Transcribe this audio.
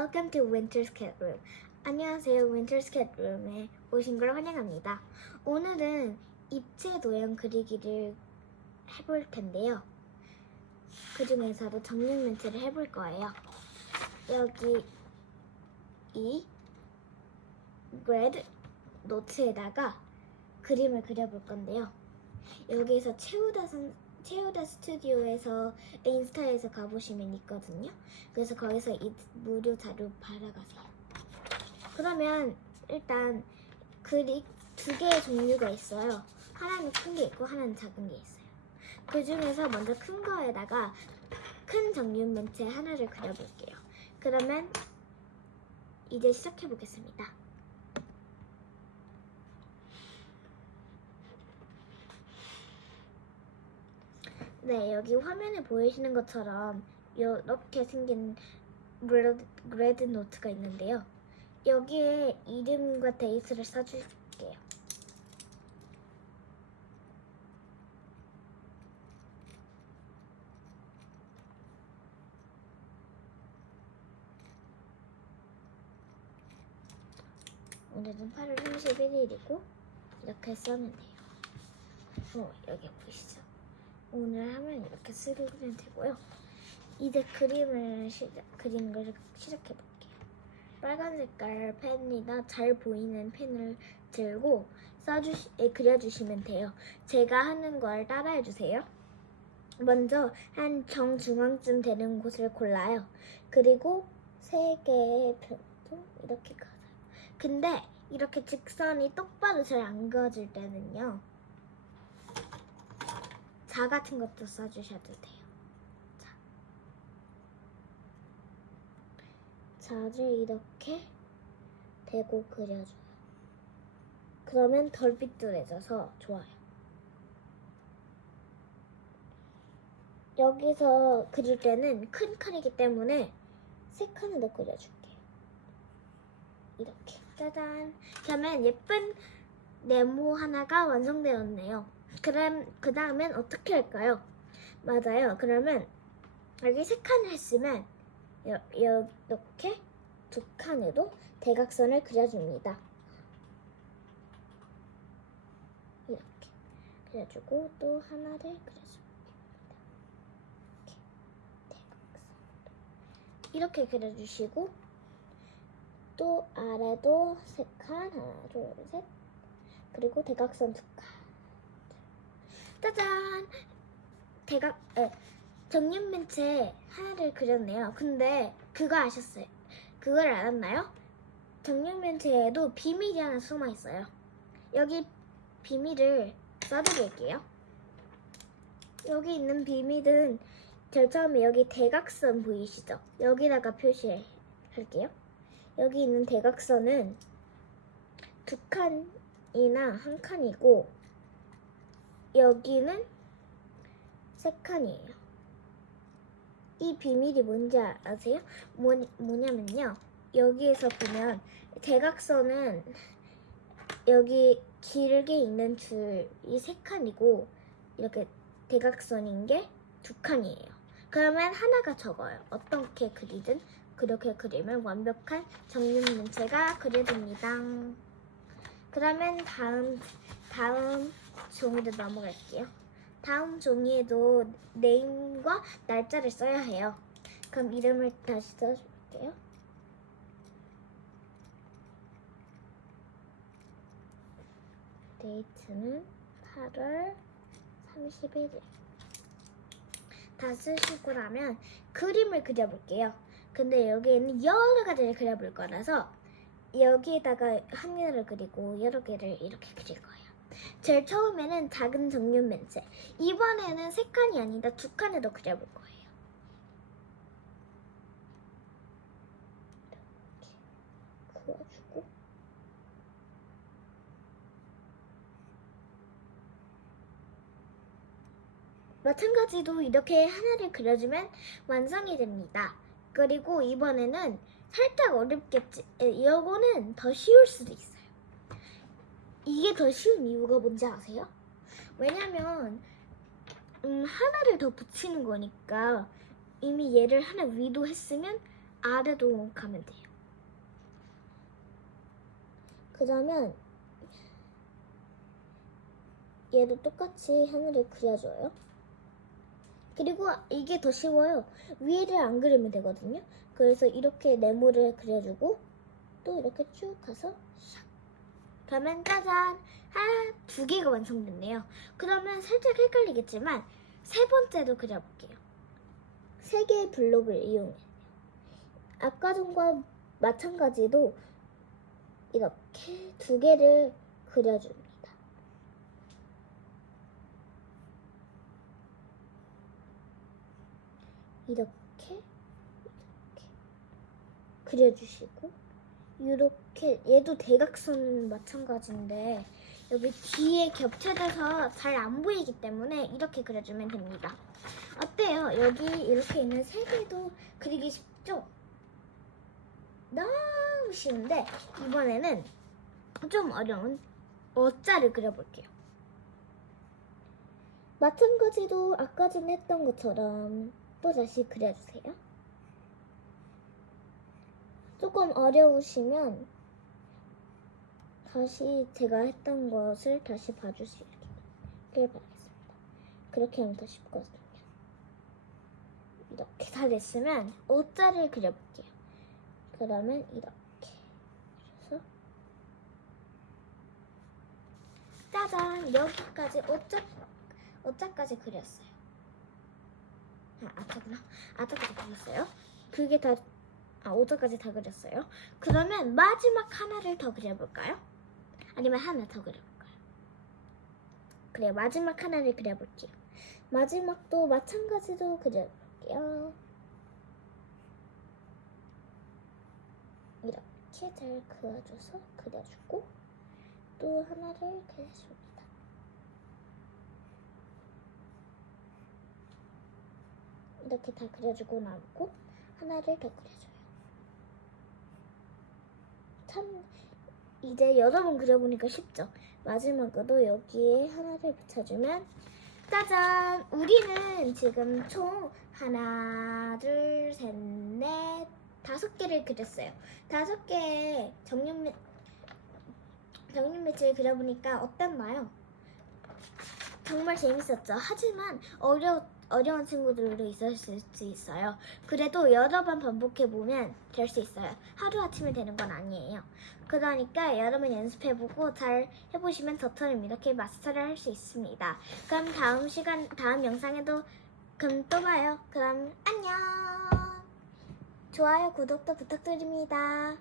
Welcome to Winter's Cat Room. 안녕하세요. Winter's Cat Room에 오신 걸 환영합니다. 오늘은 입체 도형 그리기를 해볼 텐데요. 그 중에서도 정육 멘트를 해볼 거예요. 여기 이 그레드 노트에다가 그림을 그려볼 건데요. 여기에서 채우다 선 채우다 스튜디오에서 인스타에서 가보시면 있거든요. 그래서 거기서 이 무료 자료 받아가세요. 그러면 일단 그리 두 개의 종류가 있어요. 하나는 큰 게 있고 하나는 작은 게 있어요. 그 중에서 먼저 큰 거에다가 큰 정육 멘트 하나를 그려볼게요. 그러면 이제 시작해 보겠습니다. 네, 여기 화면에 보이시는 것처럼 이렇게 생긴 그레드, 그레드 노트가 있는데요. 여기에 이름과 데이트를 써줄게요. 오늘은 8월 31일이고 이렇게 돼요. 어, 여기 보이시죠? 오늘 하면 이렇게 쓰면 되고요. 이제 그림을 시작, 그리는 걸 시작해 볼게요. 빨간 색깔 펜이나 잘 보이는 펜을 들고 써주시, 에, 그려주시면 돼요. 제가 하는 걸 따라해 주세요. 먼저 한 정중앙쯤 되는 곳을 골라요. 그리고 세 개의 편도 이렇게 가요. 근데 이렇게 직선이 똑바로 잘 안 그어질 때는요. 자 같은 것도 써주셔도 돼요. 자. 자를 이렇게 대고 그려줘요. 그러면 덜 삐뚤어져서 좋아요. 여기서 그릴 때는 큰 칸이기 때문에 세 칸을 더 그려줄게요. 이렇게 짜잔. 그러면 예쁜 네모 하나가 완성되었네요. 그럼 그 다음엔 어떻게 할까요? 맞아요. 그러면 여기 세 칸을 했으면 여, 여, 이렇게 두 칸으로 대각선을 그려줍니다. 이렇게 그려주고 또 하나를 그려줍니다. 이렇게 이렇게 그려주시고 또 아래도 세 칸 하나 둘 셋 그리고 대각선 두 칸. 짜잔! 대각, 에, 정육면체 하나를 그렸네요. 근데 그거 아셨어요? 그걸 알았나요? 정육면체에도 비밀이 하나 숨어 있어요. 여기 비밀을 써드릴게요. 여기 있는 비밀은 제일 처음에 여기 대각선 보이시죠? 여기다가 표시할게요. 여기 있는 대각선은 두 칸이나 한 칸이고 여기는 세 칸이에요. 이 비밀이 뭔지 아세요? 뭐, 뭐냐면요. 여기에서 보면 대각선은 여기 길게 있는 줄이 세 칸이고 이렇게 대각선인 게 두 칸이에요. 그러면 하나가 적어요. 어떻게 그리든 그렇게 그리면 완벽한 정육 문체가 그려집니다. 그러면 다음 다음 종이로 넘어갈게요. 다음 종이에도 네임과 날짜를 써야 해요. 그럼 이름을 다시 써줄게요. 데이트는 8월 31일. 다 쓰시고 나면 그림을 그려볼게요. 근데 여기에는 여러 가지를 그려볼 거라서 여기에다가 하나를 그리고 여러 개를 이렇게 그릴 거예요. 제일 처음에는 작은 정육 멘트. 이번에는 세 칸이 아니다 두 칸에도 그려볼 거예요. 이렇게 그어주고 마찬가지로 이렇게 하나를 그려주면 완성이 됩니다. 그리고 이번에는 살짝 어렵겠지. 에, 이거는 더 쉬울 수도 있어요. 이게 더 쉬운 이유가 뭔지 아세요? 왜냐면 음, 하나를 더 붙이는 거니까 이미 얘를 하나 위도 했으면 아래도 가면 돼요. 그러면 얘도 똑같이 하늘을 그려줘요. 그리고 이게 더 쉬워요. 위를 안 그리면 되거든요. 그래서 이렇게 네모를 그려주고 또 이렇게 쭉 가서 샥. 그러면 짜잔 하나 두 개가 완성됐네요. 그러면 살짝 헷갈리겠지만 세 번째도 그려볼게요. 세 개의 블록을 이용해. 아까 전과 마찬가지로 이렇게 두 개를 그려줍니다. 이렇게 이렇게 그려주시고 이렇게 얘도 대각선 마찬가지인데 여기 뒤에 겹쳐져서 잘 안 보이기 때문에 이렇게 그려주면 됩니다. 어때요? 여기 이렇게 있는 세 개도 그리기 쉽죠? 너무 쉬운데 이번에는 좀 어려운 어자를 그려볼게요. 마찬가지로 아까 전에 했던 것처럼 또 다시 그려주세요. 조금 어려우시면 다시 제가 했던 것을 다시 봐주시길 바라겠습니다. 그렇게 하면 더 쉽거든요. 이렇게 다 됐으면 오자를 그려볼게요. 그러면 이렇게 그래서 짜잔 여기까지 오자 오자까지 그렸어요. 아 아자구나 아자까지 그렸어요. 그게 다 아, 오자까지 다 그렸어요. 그러면 마지막 하나를 더 그려볼까요? 아니면 하나 더 그려볼까요? 그래요. 마지막 하나를 그려볼게요. 마지막도 마찬가지로 그려볼게요. 이렇게 잘 그어줘서 그려주고 또 하나를 그려줍니다. 이렇게 다 그려주고 나고 하나를 더 그려줘요. 참 이제 여러 번 그려보니까 쉽죠. 마지막으로 여기에 하나를 붙여주면 짜잔! 우리는 지금 총 하나, 둘, 셋, 넷, 다섯 개를 그렸어요. 다섯 개의 정육 매 정육 매치를 그려보니까 어땠나요? 정말 재밌었죠. 하지만 어려 어려운 친구들도 있었을 수 있어요. 그래도 여러 번 반복해 보면 될 수 있어요. 하루 아침에 되는 건 아니에요. 그러니까 여러 번 연습해보고 잘 해보시면 저처럼 이렇게 마스터를 할 수 있습니다. 그럼 다음 시간 다음 영상에도 그럼 또 봐요. 그럼 안녕. 좋아요 구독도 부탁드립니다.